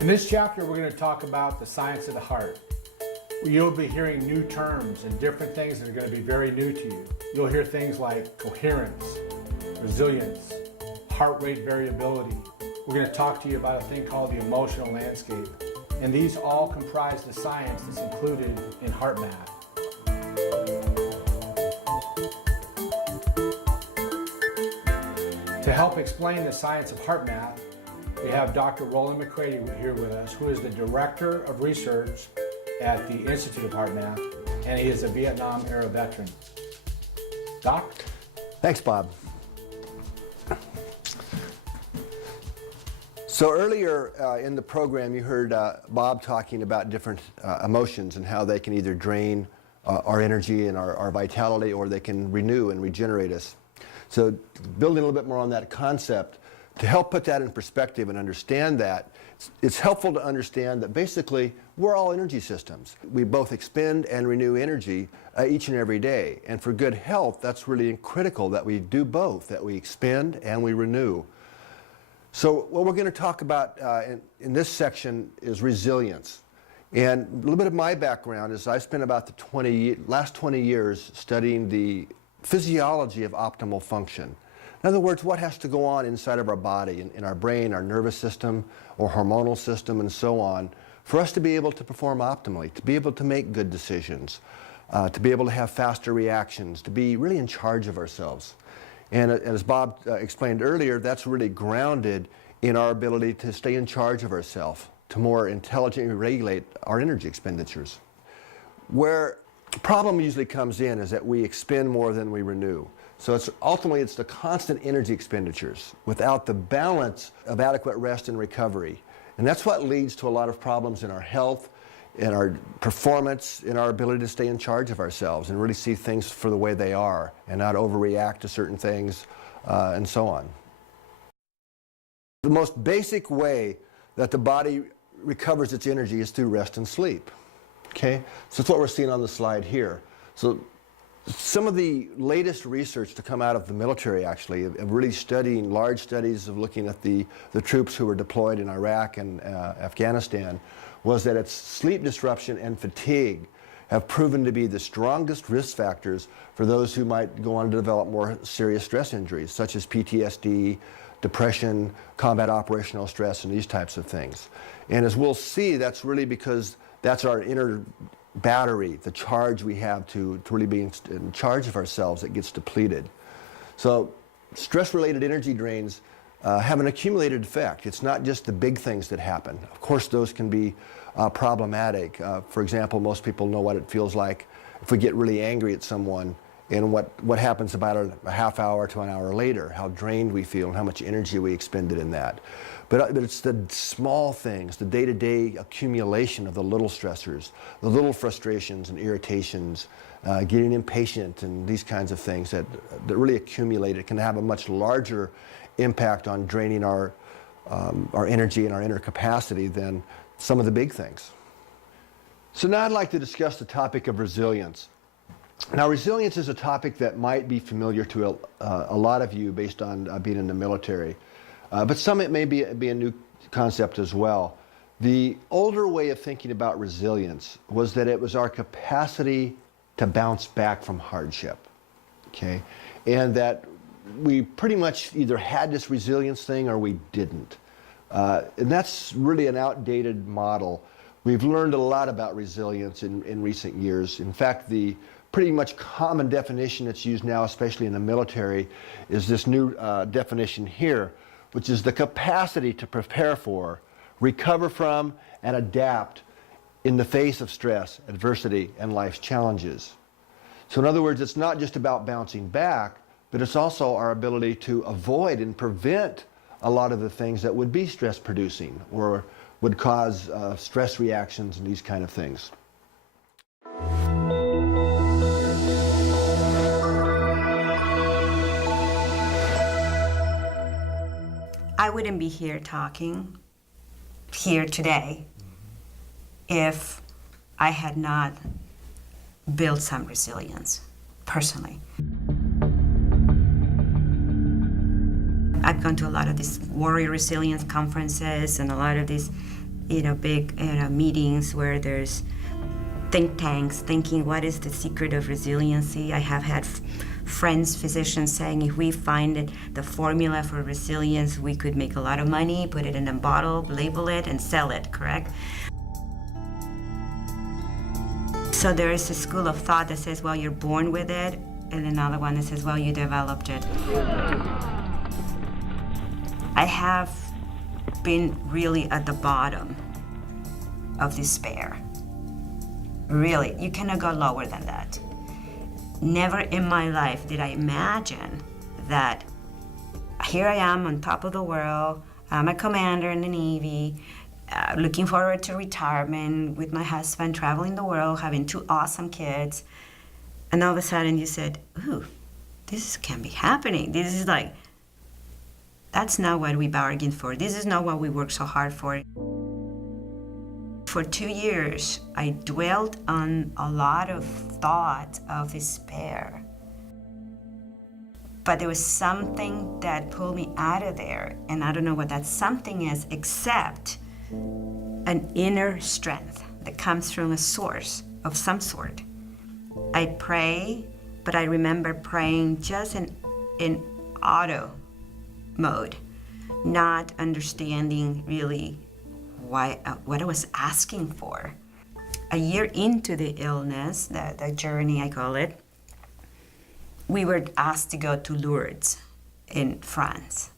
In this chapter, we're going to talk about the science of the heart. You'll be hearing new terms and different things that are going to be very new to you. You'll hear things like coherence, resilience, heart rate variability. We're going to talk to you about a thing called the emotional landscape. And these all comprise the science that's included in HeartMath. To help explain the science of HeartMath, we have Dr. Roland McCready here with us, who is the Director of Research at the Institute of HeartMath, and he is a Vietnam-era veteran. Doc? Thanks, Bob. So earlier in the program, you heard Bob talking about different emotions and how they can either drain our energy and our vitality, or they can renew and regenerate us. So building a little bit more on that concept, to help put that in perspective and understand that, it's helpful to understand that basically we're all energy systems. We both expend and renew energy each and every day. And for good health, that's really critical that we do both, that we expend and we renew. So what we're going to talk about in this section is resilience. And a little bit of my background is I spent about the last 20 years studying the physiology of optimal function. In other words, what has to go on inside of our body, in our brain, our nervous system, or hormonal system, and so on, for us to be able to perform optimally, to be able to make good decisions, to be able to have faster reactions, to be really in charge of ourselves. And as Bob explained earlier, that's really grounded in our ability to stay in charge of ourselves, to more intelligently regulate our energy expenditures. Where the problem usually comes in is that we expend more than we renew. So ultimately it's the constant energy expenditures without the balance of adequate rest and recovery. And that's what leads to a lot of problems in our health, in our performance, in our ability to stay in charge of ourselves and really see things for the way they are and not overreact to certain things and so on. The most basic way that the body recovers its energy is through rest and sleep. Okay? So that's what we're seeing on the slide here. So some of the latest research to come out of the military, actually, of really studying large studies of looking at the troops who were deployed in Iraq and Afghanistan, was that it's sleep disruption and fatigue have proven to be the strongest risk factors for those who might go on to develop more serious stress injuries, such as PTSD, depression, combat operational stress, and these types of things. And as we'll see, that's really because that's our inner battery, the charge we have to really be in charge of ourselves that gets depleted. So stress-related energy drains have an accumulated effect. It's not just the big things that happen. Of course, those can be problematic. For example, most people know what it feels like if we get really angry at someone, and what happens about a half hour to an hour later, how drained we feel and how much energy we expended in that. But it's the small things, the day-to-day accumulation of the little stressors, the little frustrations and irritations, getting impatient and these kinds of things that really accumulate. It can have a much larger impact on draining our energy and our inner capacity than some of the big things. So now I'd like to discuss the topic of resilience. Now, resilience is a topic that might be familiar to a lot of you based on being in the military. But some it may be a new concept as well. The older way of thinking about resilience was that it was our capacity to bounce back from hardship, okay? And that we pretty much either had this resilience thing or we didn't. And that's really an outdated model. We've learned a lot about resilience in recent years. In fact, the pretty much common definition that's used now, especially in the military, is this new definition here, which is the capacity to prepare for, recover from, and adapt in the face of stress, adversity, and life's challenges. So in other words, it's not just about bouncing back, but it's also our ability to avoid and prevent a lot of the things that would be stress-producing or would cause stress reactions and these kind of things. I wouldn't be here talking here today if I had not built some resilience personally. I've gone to a lot of these warrior resilience conferences and a lot of these big meetings where there's think tanks thinking, what is the secret of resiliency? I have had friends, physicians saying if we find the formula for resilience, we could make a lot of money, put it in a bottle, label it, and sell it, correct? So there is a school of thought that says, well, you're born with it, and another one that says, well, you developed it. I have been really at the bottom of despair. Really, you cannot go lower than that. Never in my life did I imagine that here I am on top of the world, I'm a commander in the Navy, looking forward to retirement with my husband, traveling the world, having 2 awesome kids, and all of a sudden you said, ooh, this can't be happening. This is like, that's not what we bargained for. This is not what we worked so hard for. For 2 years, I dwelled on a lot of thoughts of despair. But there was something that pulled me out of there, and I don't know what that something is, except an inner strength that comes from a source of some sort. I pray, but I remember praying just in auto mode, not understanding really what I was asking for. A year into the illness, the journey I call it, we were asked to go to Lourdes in France.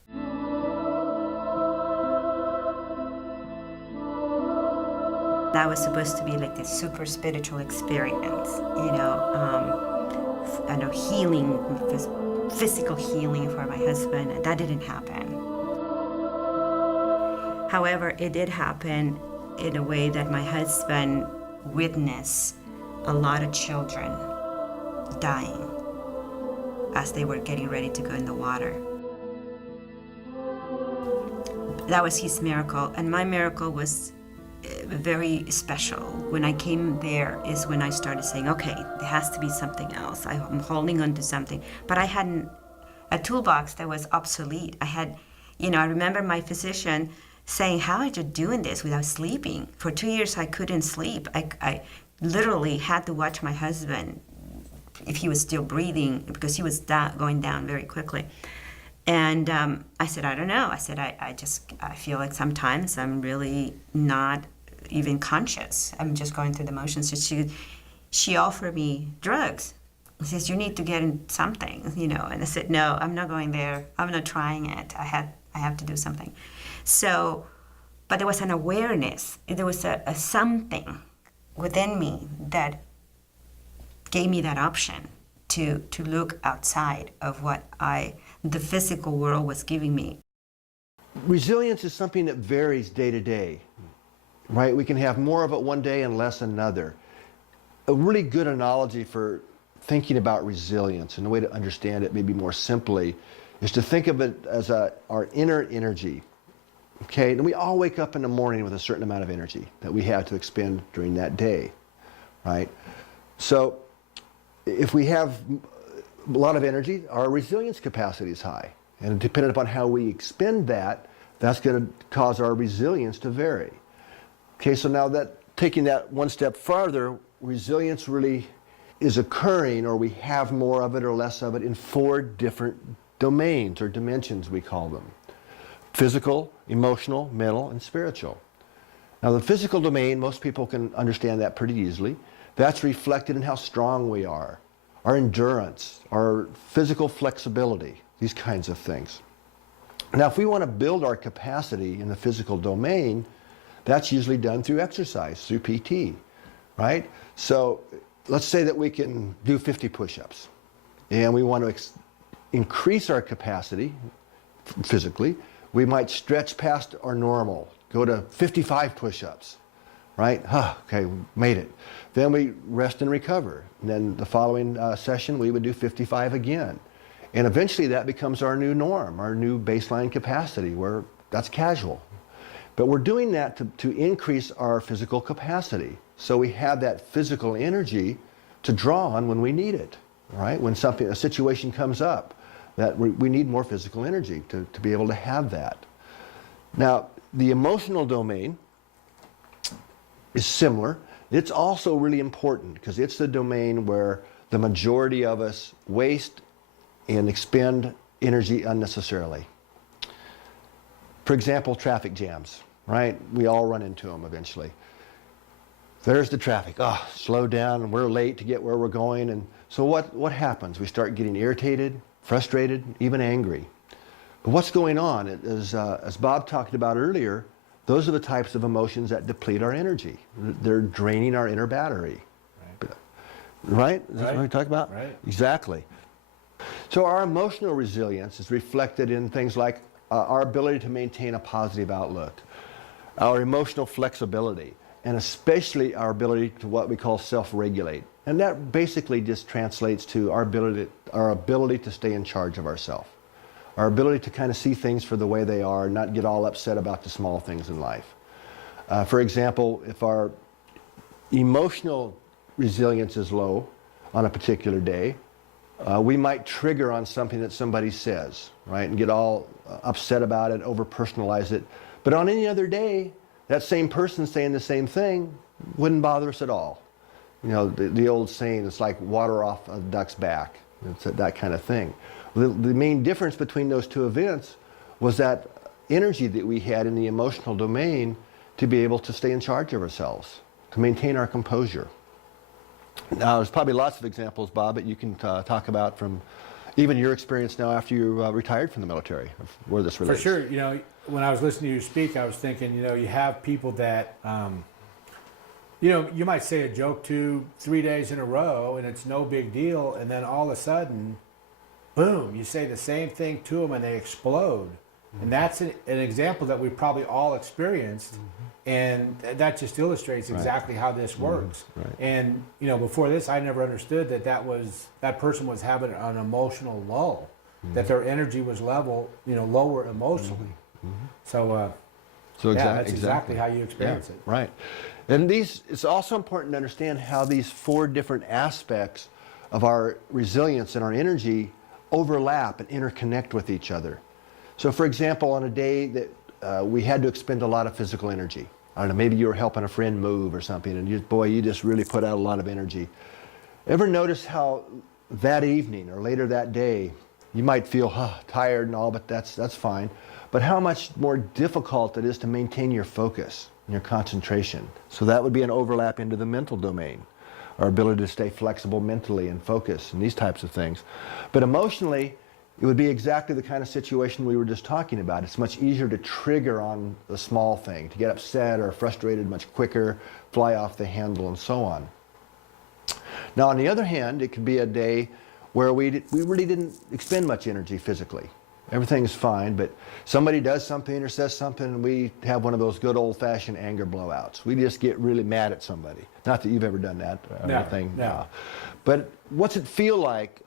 That was supposed to be like this super spiritual experience, healing, physical healing for my husband, and that didn't happen. However, it did happen in a way that my husband witnessed a lot of children dying as they were getting ready to go in the water. That was his miracle, and my miracle was very special. When I came there is when I started saying, okay, there has to be something else. I'm holding on to something. But I had a toolbox that was obsolete. I remember my physician saying, how are you doing this without sleeping? For 2 years, I couldn't sleep. I literally had to watch my husband if he was still breathing because he was going down very quickly. And I said, I don't know. I said, I feel like sometimes I'm really not even conscious. I'm just going through the motions. So she offered me drugs. She says, you need to get in something, And I said, no, I'm not going there. I'm not trying it. I have to do something. So, but there was an awareness. There was a something within me that gave me that option to look outside of what the physical world was giving me. Resilience is something that varies day to day, right? We can have more of it one day and less another. A really good analogy for thinking about resilience, and a way to understand it maybe more simply, is to think of it as our inner energy. Okay, and we all wake up in the morning with a certain amount of energy that we have to expend during that day, right? So if we have a lot of energy, our resilience capacity is high. And depending upon how we expend that, that's going to cause our resilience to vary. Okay, so now taking that one step farther, resilience really is occurring, or we have more of it or less of it, in 4 different domains or dimensions, we call them. Physical, emotional, mental, and spiritual. Now the physical domain, most people can understand that pretty easily. That's reflected in how strong we are, our endurance, our physical flexibility, these kinds of things. Now if we want to build our capacity in the physical domain, that's usually done through exercise, through PT, right? So let's say that we can do 50 push-ups, and we want to increase our capacity physically. We might stretch past our normal, go to 55 push-ups, right? Okay, we made it. Then we rest and recover. And then the following session, we would do 55 again. And eventually that becomes our new norm, our new baseline capacity, where that's casual. But we're doing that to increase our physical capacity. So we have that physical energy to draw on when we need it, right? When a situation comes up, that we need more physical energy to be able to have that. Now, the emotional domain is similar. It's also really important because it's the domain where the majority of us waste and expend energy unnecessarily. For example, traffic jams, right? We all run into them eventually. There's the traffic. Oh, slow down. We're late to get where we're going. And so what happens? We start getting irritated, frustrated, even angry. But what's going on is, as Bob talked about earlier, those are the types of emotions that deplete our energy. They're draining our inner battery. Right? Is that what we talk about? Right. Exactly. So our emotional resilience is reflected in things like our ability to maintain a positive outlook, our emotional flexibility, and especially our ability to what we call self-regulate. And that basically just translates to our ability to stay in charge of ourselves. Our ability to kind of see things for the way they are, not get all upset about the small things in life. For example, if our emotional resilience is low on a particular day, we might trigger on something that somebody says, right, and get all upset about it, over-personalize it. But on any other day, that same person saying the same thing wouldn't bother us at all. You know, the old saying, it's like water off a duck's back. It's that kind of thing. The main difference between those two events was that energy that we had in the emotional domain to be able to stay in charge of ourselves, to maintain our composure. Now, there's probably lots of examples, Bob, that you can talk about from even your experience now after you retired from the military, of where this relates. For sure. You know, when I was listening to you speak, I was thinking, you know, you have people that, you know, you might say a joke to 3 days in a row and it's no big deal. And then all of a sudden, boom, you say the same thing to them and they explode. Mm-hmm. And that's an example that we've probably all experienced. Mm-hmm. And that just illustrates exactly how this works. Right. And, you know, before this, I never understood that person was having an emotional lull, that their energy was level, you know, lower emotionally. Mm-hmm. So that's exactly how you experience it. Right. And it's also important to understand how these four different aspects of our resilience and our energy overlap and interconnect with each other. So for example, on a day that we had to expend a lot of physical energy. I don't know, maybe you were helping a friend move or something and you just really put out a lot of energy. Ever notice how that evening or later that day, you might feel tired and all, but that's fine. But how much more difficult it is to maintain your focus and your concentration. So that would be an overlap into the mental domain, our ability to stay flexible mentally and focus and these types of things. But emotionally, it would be exactly the kind of situation we were just talking about. It's much easier to trigger on the small thing, to get upset or frustrated much quicker, fly off the handle, and so on. Now, on the other hand, it could be a day where we really didn't expend much energy physically. Everything's fine, but somebody does something or says something, and we have one of those good old-fashioned anger blowouts. We just get really mad at somebody. Not that you've ever done that or anything. No. But what's it feel like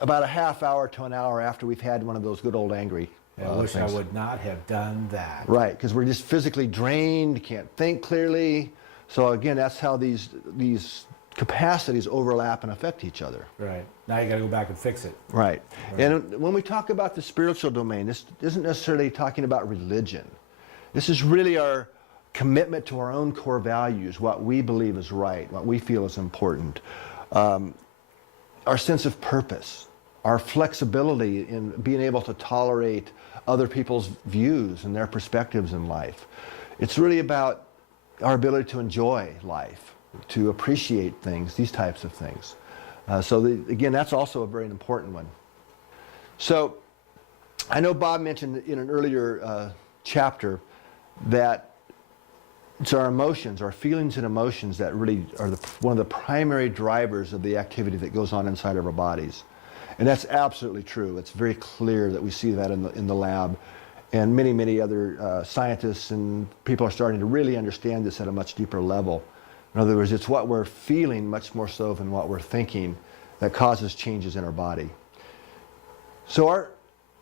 about a half hour to an hour after we've had one of those good old angry I wish things? I would not have done that. Right, because we're just physically drained, can't think clearly. So again, that's how these capacities overlap and affect each other. Right. Now you got to go back and fix it. Right. And when we talk about the spiritual domain, this isn't necessarily talking about religion. This is really our commitment to our own core values, what we believe is right, what we feel is important, our sense of purpose, our flexibility in being able to tolerate other people's views and their perspectives in life. It's really about our ability to enjoy life, to appreciate things, these types of things. Again, that's also a very important one. So I know Bob mentioned in an earlier chapter that it's our emotions, our feelings and emotions that really are one of the primary drivers of the activity that goes on inside of our bodies. And that's absolutely true. It's very clear that we see that in the lab. And many, many other scientists and people are starting to really understand this at a much deeper level. In other words, it's what we're feeling much more so than what we're thinking that causes changes in our body. So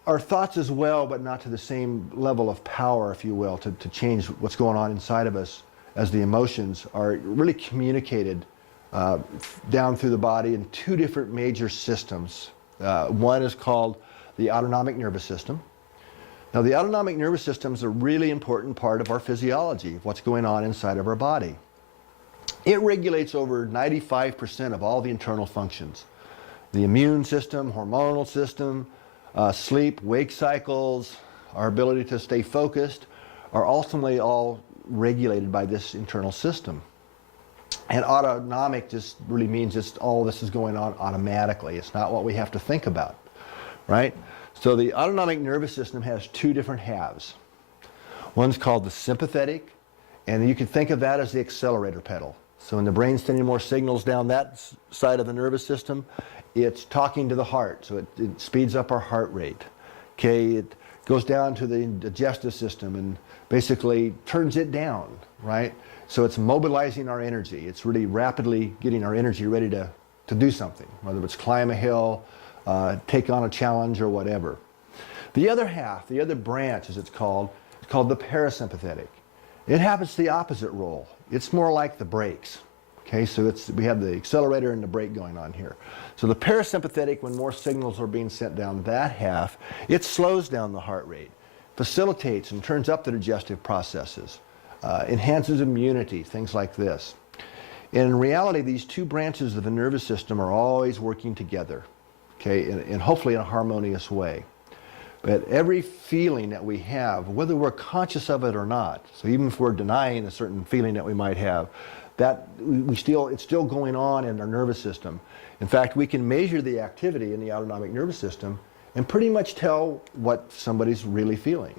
our thoughts as well, but not to the same level of power, if you will, to change what's going on inside of us as the emotions are really communicated down through the body in two different major systems. One is called the autonomic nervous system. Now, the autonomic nervous system is a really important part of our physiology, what's going on inside of our body. It regulates over 95% of all the internal functions. The immune system, hormonal system, sleep, wake cycles, our ability to stay focused are ultimately all regulated by this internal system. And autonomic just really means just all this is going on automatically. It's not what we have to think about, right? So the autonomic nervous system has two different halves. One's called the sympathetic, and you can think of that as the accelerator pedal. So when the brain's sending more signals down that side of the nervous system, it's talking to the heart, so it speeds up our heart rate. Okay, it goes down to the digestive system and basically turns it down, right? So it's mobilizing our energy. It's really rapidly getting our energy ready to do something, whether it's climb a hill, take on a challenge, or whatever. The other half, the other branch, as it's called the parasympathetic. It happens the opposite role. It's more like the brakes. Okay, so we have the accelerator and the brake going on here. So the parasympathetic, when more signals are being sent down that half, it slows down the heart rate, facilitates and turns up the digestive processes, enhances immunity, things like this. And in reality, these two branches of the nervous system are always working together, okay, and hopefully in a harmonious way. But every feeling that we have, whether we're conscious of it or not, so even if we're denying a certain feeling that we might have, that it's still going on in our nervous system. In fact, we can measure the activity in the autonomic nervous system and pretty much tell what somebody's really feeling.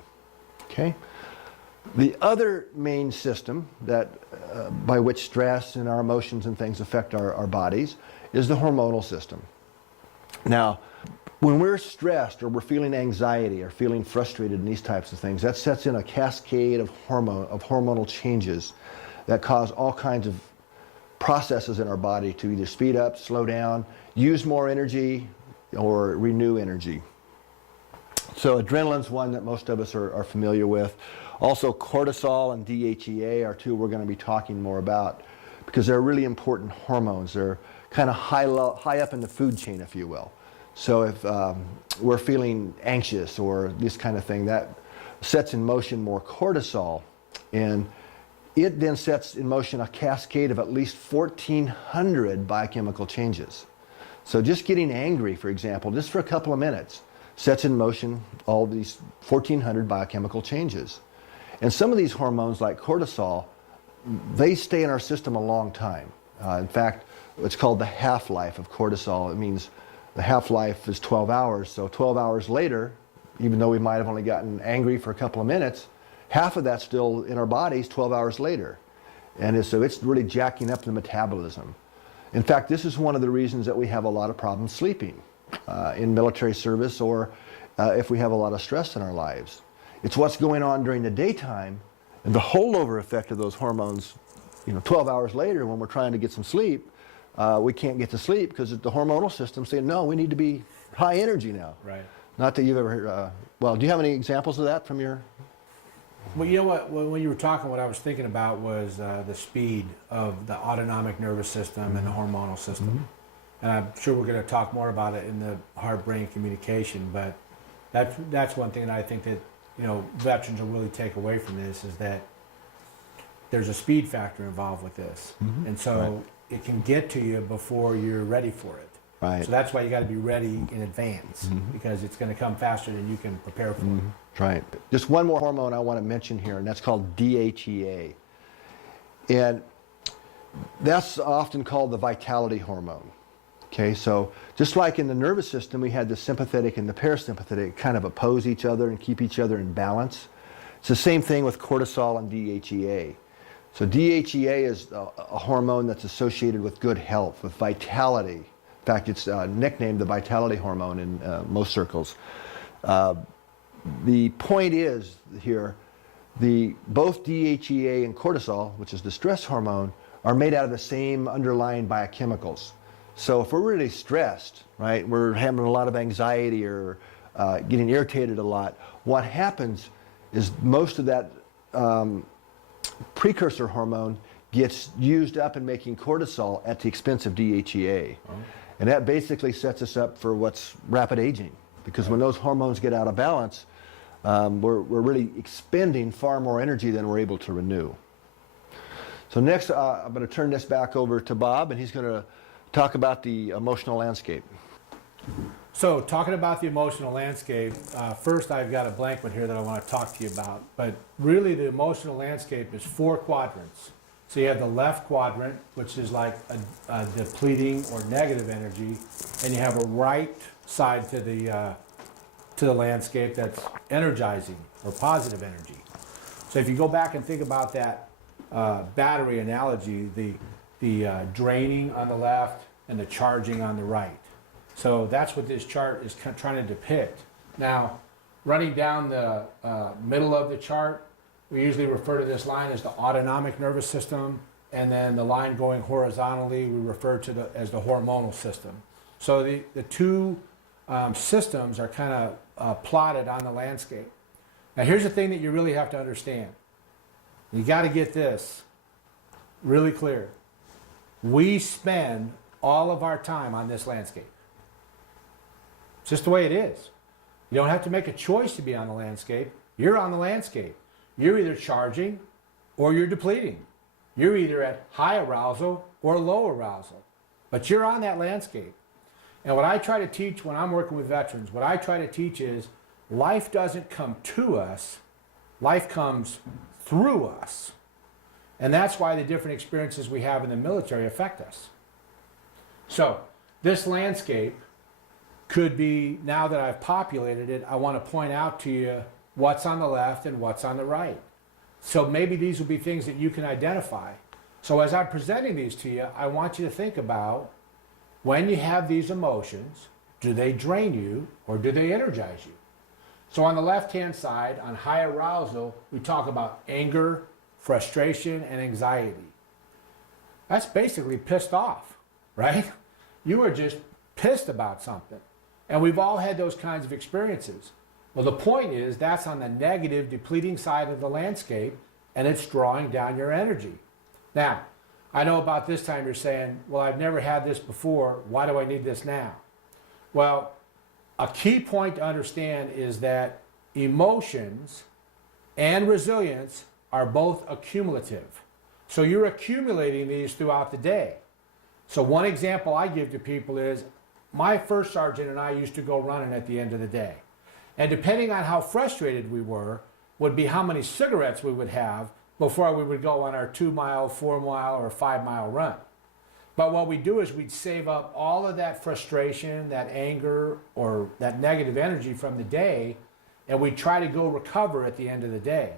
Okay? The other main system that by which stress and our emotions and things affect our bodies is the hormonal system. Now, when we're stressed or we're feeling anxiety or feeling frustrated and these types of things, that sets in a cascade of hormonal changes that cause all kinds of processes in our body to either speed up, slow down, use more energy, or renew energy. So adrenaline's one that most of us are familiar with. Also cortisol and DHEA are two we're going to be talking more about because they're really important hormones. They're kind of high up in the food chain, if you will. So if we're feeling anxious or this kind of thing, that sets in motion more cortisol, and it then sets in motion a cascade of at least 1,400 biochemical changes. So just getting angry, for example, just for a couple of minutes, sets in motion all these 1,400 biochemical changes. And some of these hormones, like cortisol, they stay in our system a long time. In fact, it's called the half-life of cortisol. It means the half-life is 12 hours. So 12 hours later, even though we might have only gotten angry for a couple of minutes, half of that's still in our bodies 12 hours later. And so it's really jacking up the metabolism. In fact, this is one of the reasons that we have a lot of problems sleeping in military service or if we have a lot of stress in our lives. It's what's going on during the daytime and the holdover effect of those hormones, 12 hours later when we're trying to get some sleep, we can't get to sleep because the hormonal system saying, no, we need to be high energy now. Right. Not that you've ever heard, well, do you have any examples of that from your... Well, you know what? When you were talking, what I was thinking about was the speed of the autonomic nervous system and the hormonal system. And I'm sure we're going to talk more about it in the heart-brain communication. But that's one thing that I think that veterans will really take away from this is that there's a speed factor involved with this, and so it can get to you before you're ready for it. Right. So that's why you got to be ready in advance because it's going to come faster than you can prepare for it. Right. Just one more hormone I want to mention here, and that's called DHEA. And that's often called the vitality hormone. Okay, so just like in the nervous system, we had the sympathetic and the parasympathetic kind of oppose each other and keep each other in balance. It's the same thing with cortisol and DHEA. So DHEA is a hormone that's associated with good health, with vitality. In fact, it's nicknamed the vitality hormone in most circles. The point is here, both DHEA and cortisol, which is the stress hormone, are made out of the same underlying biochemicals. So if we're really stressed, right, we're having a lot of anxiety or getting irritated a lot, what happens is most of that precursor hormone gets used up in making cortisol at the expense of DHEA. And that basically sets us up for what's rapid aging. Because when those hormones get out of balance, we're really expending far more energy than we're able to renew. So next, I'm going to turn this back over to Bob, and he's going to talk about the emotional landscape. So talking about the emotional landscape, first I've got a blank one here that I want to talk to you about. But really the emotional landscape is 4 quadrants. So you have the left quadrant, which is like a depleting or negative energy, and you have a right side to the landscape that's energizing or positive energy. So if you go back and think about that battery analogy, the draining on the left and the charging on the right. So that's what this chart is trying to depict. Now, running down the middle of the chart, we usually refer to this line as the autonomic nervous system, and then the line going horizontally we refer to as the hormonal system. So the two systems are kind of plotted on the landscape. Now here's the thing that you really have to understand. You got to get this really clear. We spend all of our time on this landscape. It's just the way it is. You don't have to make a choice to be on the landscape. You're on the landscape. You're either charging or you're depleting. You're either at high arousal or low arousal. But you're on that landscape. And what I try to teach when I'm working with veterans, what I try to teach is life doesn't come to us, life comes through us. And that's why the different experiences we have in the military affect us. So this landscape could be, now that I've populated it, I want to point out to you what's on the left and what's on the right. So maybe these will be things that you can identify. So as I'm presenting these to you, I want you to think about when you have these emotions, do they drain you or do they energize you? So on the left-hand side, on high arousal, we talk about anger, frustration, and anxiety. That's basically pissed off, right? You are just pissed about something. And we've all had those kinds of experiences. Well, the point is that's on the negative, depleting side of the landscape, and it's drawing down your energy. Now, I know about this time you're saying, well, I've never had this before. Why do I need this now? Well, a key point to understand is that emotions and resilience are both accumulative. So you're accumulating these throughout the day. So one example I give to people is my first sergeant and I used to go running at the end of the day. And depending on how frustrated we were, would be how many cigarettes we would have before we would go on our 2-mile, 4-mile, or 5-mile run. But what we do is we'd save up all of that frustration, that anger, or that negative energy from the day, and we'd try to go recover at the end of the day.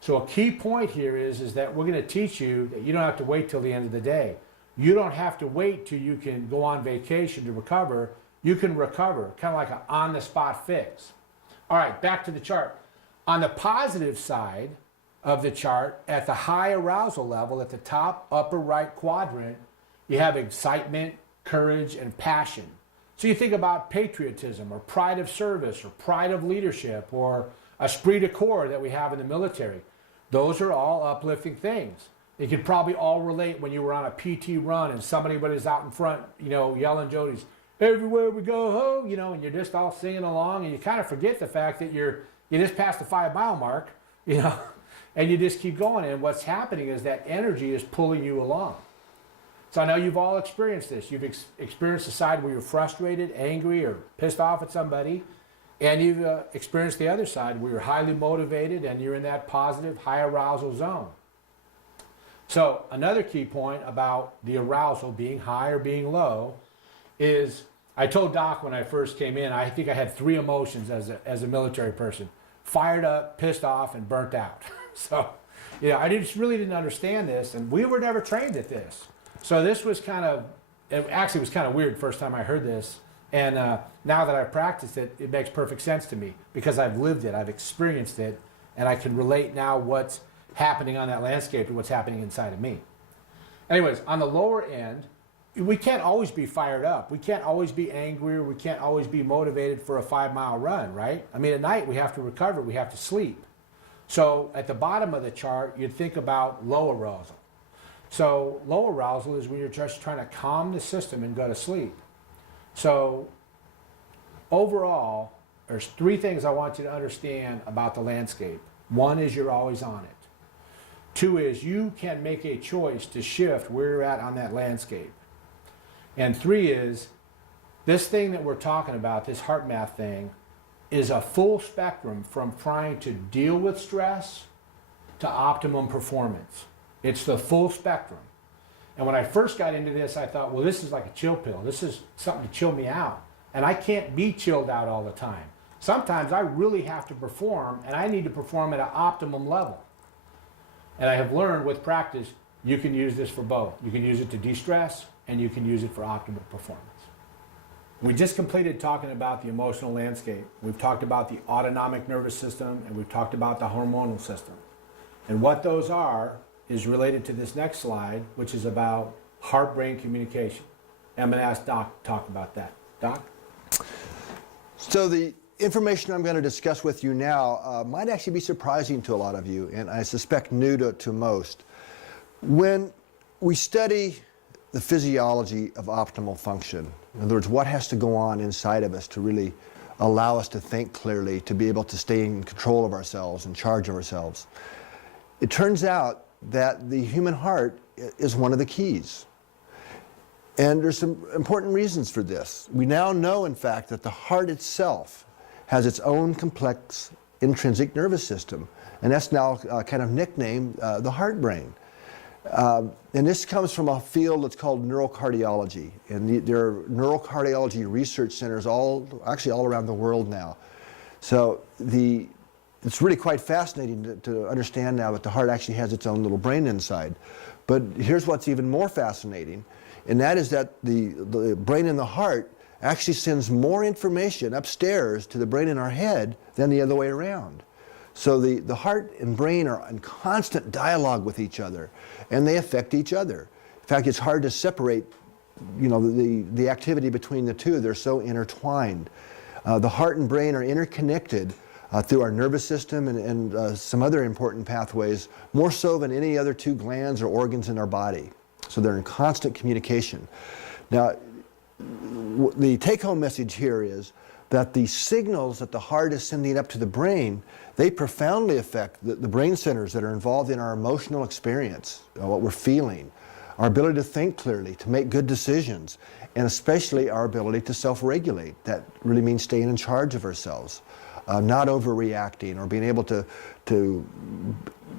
So a key point here is that we're going to teach you that you don't have to wait till the end of the day. You don't have to wait till you can go on vacation to recover. You can recover, kind of like an on-the-spot fix. All right, back to the chart. On the positive side of the chart, at the high arousal level, at the top upper right quadrant, you have excitement, courage, and passion. So you think about patriotism or pride of service or pride of leadership or esprit de corps that we have in the military. Those are all uplifting things. You could probably all relate when you were on a PT run and somebody was out in front, yelling Jody's, everywhere we go, ho, and you're just all singing along, and you kind of forget the fact that you just passed the 5-mile mark, and you just keep going. And what's happening is that energy is pulling you along. So I know you've all experienced this. You've experienced the side where you're frustrated, angry, or pissed off at somebody, and you've experienced the other side where you're highly motivated and you're in that positive, high arousal zone. So another key point about the arousal being high or being low is, I told Doc when I first came in, I think I had 3 emotions as a military person: fired up, pissed off, and burnt out. So, I really didn't understand this, and we were never trained at this. So this was it actually was kind of weird first time I heard this, and now that I've practiced it, it makes perfect sense to me because I've lived it, I've experienced it, and I can relate now what's happening on that landscape to what's happening inside of me. Anyways, on the lower end, we can't always be fired up. We can't always be angry, or we can't always be motivated for a 5-mile run, right? I mean, at night we have to recover, we have to sleep. So at the bottom of the chart, you'd think about low arousal. So low arousal is when you're just trying to calm the system and go to sleep. So overall, there's 3 things I want you to understand about the landscape. One is you're always on it. 2 is you can make a choice to shift where you're at on that landscape. And 3 is this thing that we're talking about, this HeartMath thing, is a full spectrum from trying to deal with stress to optimum performance. It's the full spectrum. And when I first got into this, I thought, well, this is like a chill pill. This is something to chill me out. And I can't be chilled out all the time. Sometimes I really have to perform, and I need to perform at an optimum level. And I have learned with practice, you can use this for both. You can use it to de-stress, and you can use it for optimal performance. We just completed talking about the emotional landscape. We've talked about the autonomic nervous system, and we've talked about the hormonal system. And what those are is related to this next slide, which is about heart-brain communication. I'm going to ask Doc to talk about that. Doc? So the information I'm going to discuss with you now might actually be surprising to a lot of you, and I suspect new to most. When we study the physiology of optimal function, in other words, what has to go on inside of us to really allow us to think clearly, to be able to stay in control of ourselves, in charge of ourselves, it turns out that the human heart is one of the keys. And there's some important reasons for this. We now know, in fact, that the heart itself has its own complex intrinsic nervous system, and that's now kind of nicknamed the heart brain. And this comes from a field that's called neurocardiology, and there are neurocardiology research centers actually all around the world now. So it's really quite fascinating to understand now that the heart actually has its own little brain inside. But here's what's even more fascinating, and that is that the brain in the heart actually sends more information upstairs to the brain in our head than the other way around. So the heart and brain are in constant dialogue with each other, and they affect each other. In fact, it's hard to separate, the activity between the two. They're so intertwined. The heart and brain are interconnected through our nervous system and some other important pathways, more so than any other two glands or organs in our body. So they're in constant communication. Now, the take-home message here is that the signals that the heart is sending up to the brain, they profoundly affect the brain centers that are involved in our emotional experience, what we're feeling, our ability to think clearly, to make good decisions, and especially our ability to self-regulate. That really means staying in charge of ourselves, not overreacting, or being able to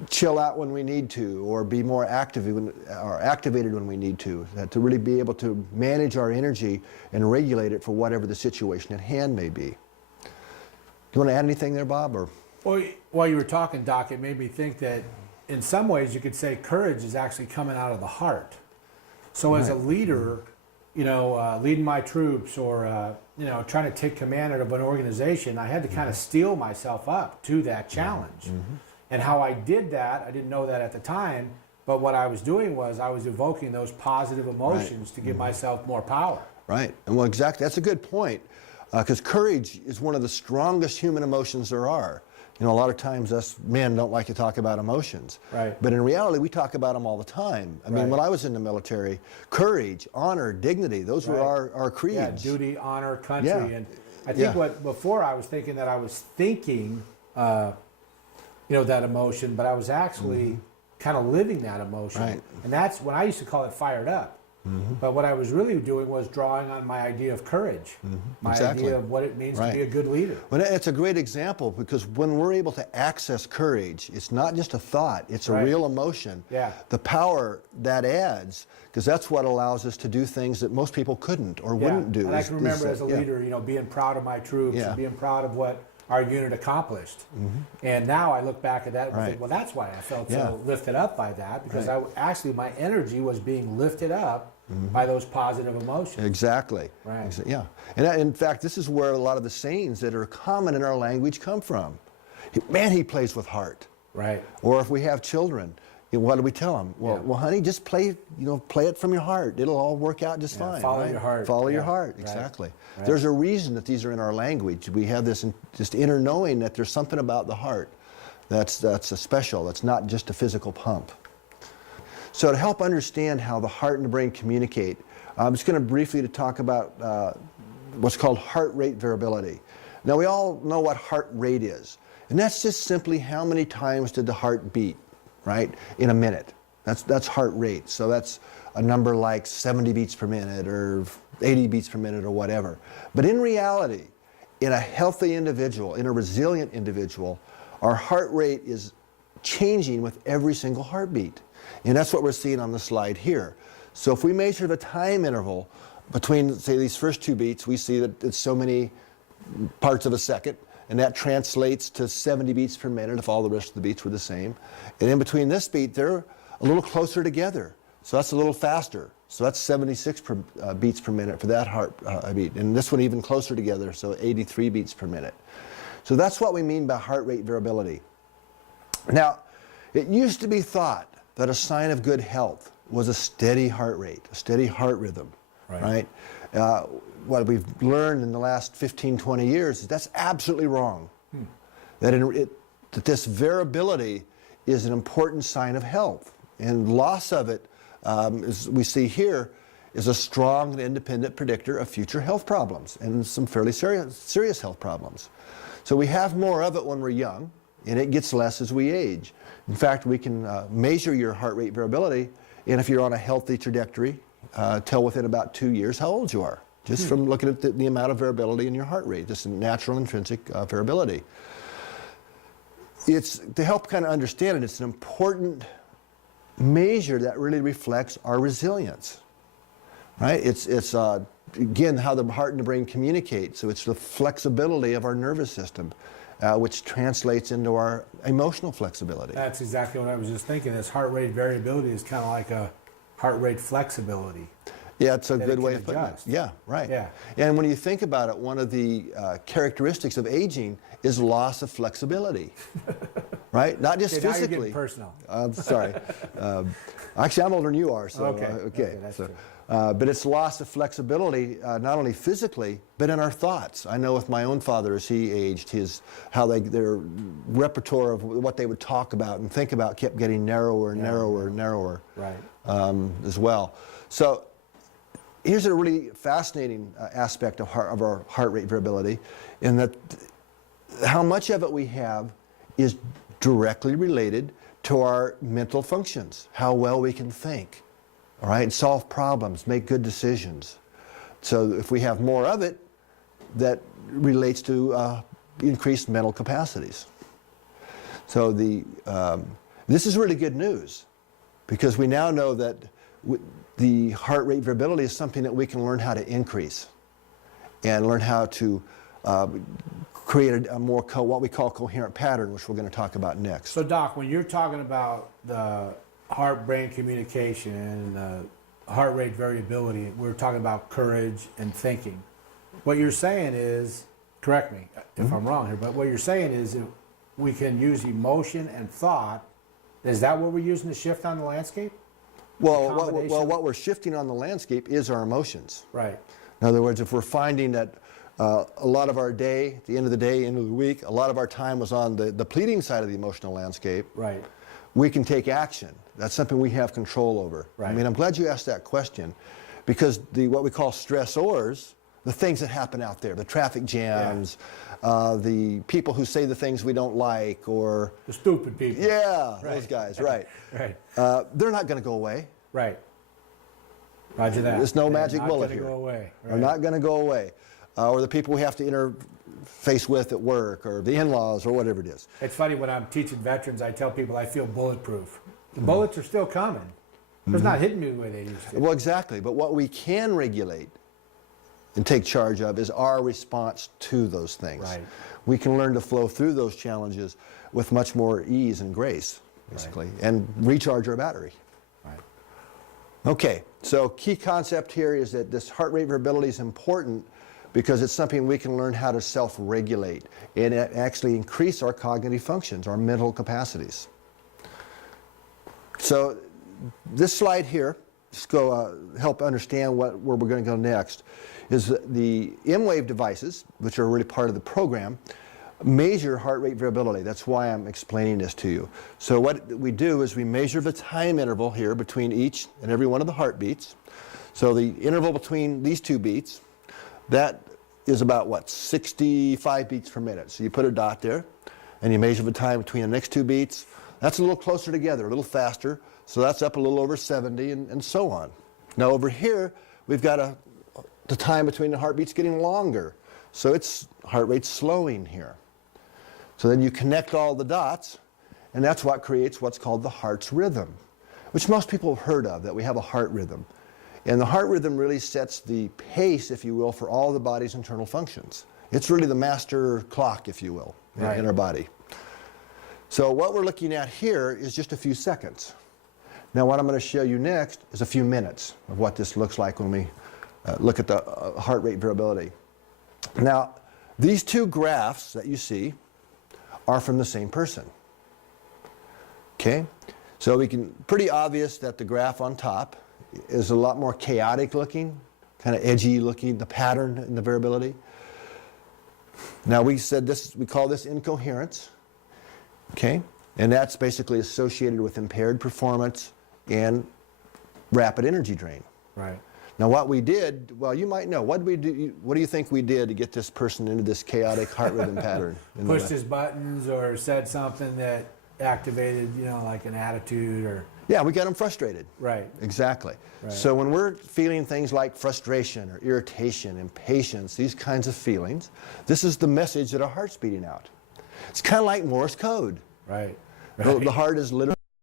chill out when we need to, or be more activated when we need to really be able to manage our energy and regulate it for whatever the situation at hand may be. Do you want to add anything there, Bob? Or? Well, while you were talking, Doc, it made me think that in some ways you could say courage is actually coming out of the heart. So as a leader, leading my troops or, trying to take command of an organization, I had to kind of steel myself up to that challenge. Mm-hmm. And how I did that, I didn't know that at the time, but what I was doing was I was evoking those positive emotions to give myself more power. Right. And well, exactly. That's a good point, because courage is one of the strongest human emotions there are. A lot of times us men don't like to talk about emotions. Right. But in reality, we talk about them all the time. I mean, when I was in the military, courage, honor, dignity, those were our creeds. Yeah, duty, honor, country. Yeah. And I think before I was thinking that I was thinking, that emotion, but I was actually kind of living that emotion. Right. And that's when I used to call it fired up. Mm-hmm. But what I was really doing was drawing on my idea of courage, my idea of what it means to be a good leader. Well, it's a great example, because when we're able to access courage, it's not just a thought, it's a real emotion. Yeah. The power that adds, because that's what allows us to do things that most people couldn't or wouldn't do. And I can remember as a leader, being proud of my troops and being proud of what our unit accomplished. Mm-hmm. And now I look back at that and think, well, that's why I felt so lifted up by that, because my energy was being lifted up by those positive emotions. Exactly. Right. Yeah. And in fact, this is where a lot of the sayings that are common in our language come from. Man, he plays with heart. Right. Or if we have children, what do we tell them? Well, honey, just play it from your heart. It'll all work out just fine. Follow your heart. Follow your heart, exactly. Right. There's a reason that these are in our language. We have this just inner knowing that there's something about the heart that's a special. That's not just a physical pump. So to help understand how the heart and the brain communicate, I'm just going to briefly talk about what's called heart rate variability. Now, we all know what heart rate is, and that's just simply how many times did the heart beat. right, in a minute. That's heart rate. So that's a number like 70 beats per minute or 80 beats per minute or whatever. But in reality, in a healthy individual, in a resilient individual, our heart rate is changing with every single heartbeat. And that's what we're seeing on the slide here. So if we measure the time interval between, say, these first two beats, we see that it's so many parts of a second, and that translates to 70 beats per minute if all the rest of the beats were the same. And in between this beat, they're a little closer together. So that's a little faster. So that's 76 beats per minute for that heartbeat. And this one even closer together, so 83 beats per minute. So that's what we mean by heart rate variability. Now, it used to be thought that a sign of good health was a steady heart rate, a steady heart rhythm, right? What we've learned in the last 15, 20 years is that's absolutely wrong. That this variability is an important sign of health. And loss of it, as we see here, is a strong and independent predictor of future health problems and some fairly serious health problems. So we have more of it when we're young, and it gets less as we age. In fact, we can measure your heart rate variability, and if you're on a healthy trajectory, tell within about 2 years how old you are, just from looking at the amount of variability in your heart rate, just natural intrinsic variability. It's, to help kind of understand it, it's an important measure that really reflects our resilience, right? It's again, how the heart and the brain communicate. So it's the flexibility of our nervous system, which translates into our emotional flexibility. That's exactly what I was just thinking. This heart rate variability is kind of like a heart rate flexibility. Yeah, it's a that good it way can of putting it. adjust. Yeah, right. Yeah. And when you think about it, one of the characteristics of aging is loss of flexibility, right? Not just Okay, now you're physically. getting personal. I'm sorry. Actually, I'm older than you are, so Okay, that's true. But it's loss of flexibility, not only physically, but in our thoughts. I know with my own father, as he aged, their repertoire of what they would talk about and think about kept getting narrower and narrower and narrower, Right. as well. So here's a really fascinating aspect of our heart rate variability, in that how much of it we have is directly related to our mental functions, how well we can think, all right, solve problems, make good decisions. So if we have more of it, that relates to increased mental capacities. So this is really good news, because we now know that the heart rate variability is something that we can learn how to increase and learn how to create a more what we call coherent pattern, which we're going to talk about next. So, Doc, when you're talking about the heart-brain communication and the heart rate variability, we're talking about courage and thinking. What you're saying is, correct me if I'm wrong here, but what you're saying is that we can use emotion and thought. Is that what we're using to shift on the landscape? Well, combination? what we're shifting on the landscape is our emotions. Right. In other words, if we're finding that a lot of our day, at the end of the day, end of the week, a lot of our time was on the depleting side of the emotional landscape, Right. we can take action. That's something we have control over. Right. I mean, I'm glad you asked that question, because what we call stressors, the things that happen out there, the traffic jams, the people who say the things we don't like, or The stupid people. yeah, Right. those guys, right? Right. They're not going to go away. Right. Roger that. There's no They're magic not bullet gonna here. Go away. They're not going to go away. Or the people we have to interface with at work, or the in-laws, or whatever it is. It's funny, when I'm teaching veterans, I tell people I feel bulletproof. The bullets are still coming. It's not hitting me the way they used to. Well, exactly. But what we can regulate and take charge of is our response to those things. Right. We can learn to flow through those challenges with much more ease and grace, basically, and recharge our battery. Right. Okay, so key concept here is that this heart rate variability is important because it's something we can learn how to self-regulate and actually increase our cognitive functions, our mental capacities. So this slide here, just go help understand where we're going to go next, is the M-Wave devices, which are really part of the program, measure heart rate variability. That's why I'm explaining this to you. So what we do is we measure the time interval here between each and every one of the heartbeats. So the interval between these two beats, that is about, what, 65 beats per minute. So you put a dot there, and you measure the time between the next two beats. That's a little closer together, a little faster. So that's up a little over 70 and so on. Now over here, we've got the time between the heartbeats getting longer. So its heart rate's slowing here. So then you connect all the dots, and that's what creates what's called the heart's rhythm, which most people have heard of, that we have a heart rhythm. And the heart rhythm really sets the pace, if you will, for all the body's internal functions. It's really the master clock, if you will, in our body. So what we're looking at here is just a few seconds. Now what I'm going to show you next is a few minutes of what this looks like when we look at the heart rate variability. Now, these two graphs that you see are from the same person. Okay? So we can, pretty obvious that the graph on top is a lot more chaotic looking, kind of edgy looking, the pattern and the variability. Now we said this, we call this incoherence. Okay? And that's basically associated with impaired performance and rapid energy drain. Right. Now what we did, well, you might know, what do you think we did to get this person into this chaotic heart rhythm pattern? Pushed his buttons or said something that activated, you know, like an attitude or... Yeah, we got them frustrated. Right. Exactly. Right. So when we're feeling things like frustration or irritation, impatience, these kinds of feelings, this is the message that our heart's beating out. It's kind of like Morse code. Right. The heart is literally